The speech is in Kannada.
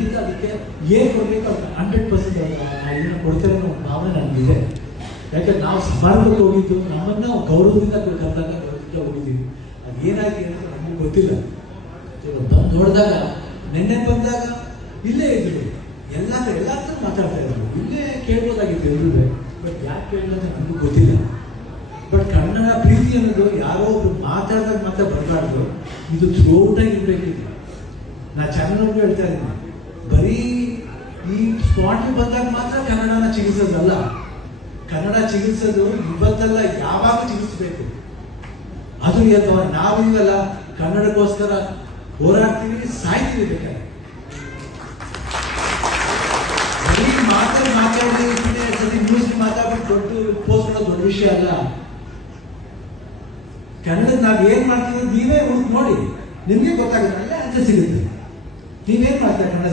ಖಂಡಿತ ಅದಕ್ಕೆ ಏನು ಕೊಡಬೇಕು 100% ಕೊಡ್ತೇವೆ ಅನ್ನೋ ಭಾವನೆ ನನಗಿದೆ. ಯಾಕಂದ್ರೆ ನಾವು ಸಮಾರಂಭಕ್ಕೆ ಹೋಗಿದ್ದು, ನಮ್ಮನ್ನು ಗೌರವದಿಂದ ಕರೆದಾಗ ಗೌರವದಿಂದ ಹೋಗಿದ್ದೀವಿ. ಅದೇನಾಯ್ತು ಅಂತ ನಮಗೆ ಗೊತ್ತಿಲ್ಲ. ಬಂದು ನೋಡಿದಾಗ, ನೆನ್ನೆ ಬಂದಾಗ ಇಲ್ಲೇ ಇದ್ರು, ಎಲ್ಲಾದ್ರೂ ಮಾತಾಡ್ತಾ ಇದ್ರು, ಇಲ್ಲೇ ಕೇಳ್ಬೋದಾಗಿತ್ತು ಎಲ್ಲರೂ. ಬಟ್ ಯಾಕೆ ಕೇಳಿದ್ರೆ ನಮಗೂ ಗೊತ್ತಿಲ್ಲ. ಬಟ್ ಕನ್ನಡ ಪ್ರೀತಿ ಅನ್ನೋದು ಯಾರೋ ಒಬ್ರು ಮಾತಾಡಿದಾಗ ಮಾತ್ರ ಬರಬಾರ್ದು, ಇದು ಥ್ರೋಟಾಗಿ ಇರಬೇಕಿದೆ. ನಾ ಚಾನಲ್ಗೂ ಹೇಳ್ತಾ ಇದ್ದೀನಿ, ಬರೀ ಈ ಸ್ಪಾಟ್ಗೆ ಬಂದಾಗ ಮಾತ್ರ ಕನ್ನಡನ ಚಿಕಿತ್ಸೋದಲ್ಲ. ಕನ್ನಡ ಚಿಕಿತ್ಸೋದು ಇವತ್ತಲ್ಲ, ಯಾವಾಗ ಚಿಕಿತ್ಸಬೇಕು. ಅದು ನಾವಿವಲ್ಲ ಕನ್ನಡಕ್ಕೋಸ್ಕರ ಹೋರಾಡ್ತೀವಿ, ಸಾಯ್ತೀವಿ. ಬೇಕಾದ್ರೆ ಬರೀ ಮಾತಾಡಿ ಸರಿ ನ್ಯೂಸ್ ಮಾತಾಡ್ಬಿಟ್ಟು ದೊಡ್ಡ ಪೋಸ್ಟ್ ಮಾಡೋದು ದೊಡ್ಡ ವಿಷಯ ಅಲ್ಲ. ಕನ್ನಡ ನಾವ್ ಏನ್ ಮಾಡ್ತೀವಿ ನೀವೇ ಹುಡುಕ್ ನೋಡಿ, ನಿಮ್ಗೆ ಗೊತ್ತಾಗುತ್ತೆ, ಅಲ್ಲೇ ಆನ್ಸರ್ ಸಿಗುತ್ತೆ. ನೀವೇನ್ ಮಾಡ್ತಾರೆ ಕನ್ನಡ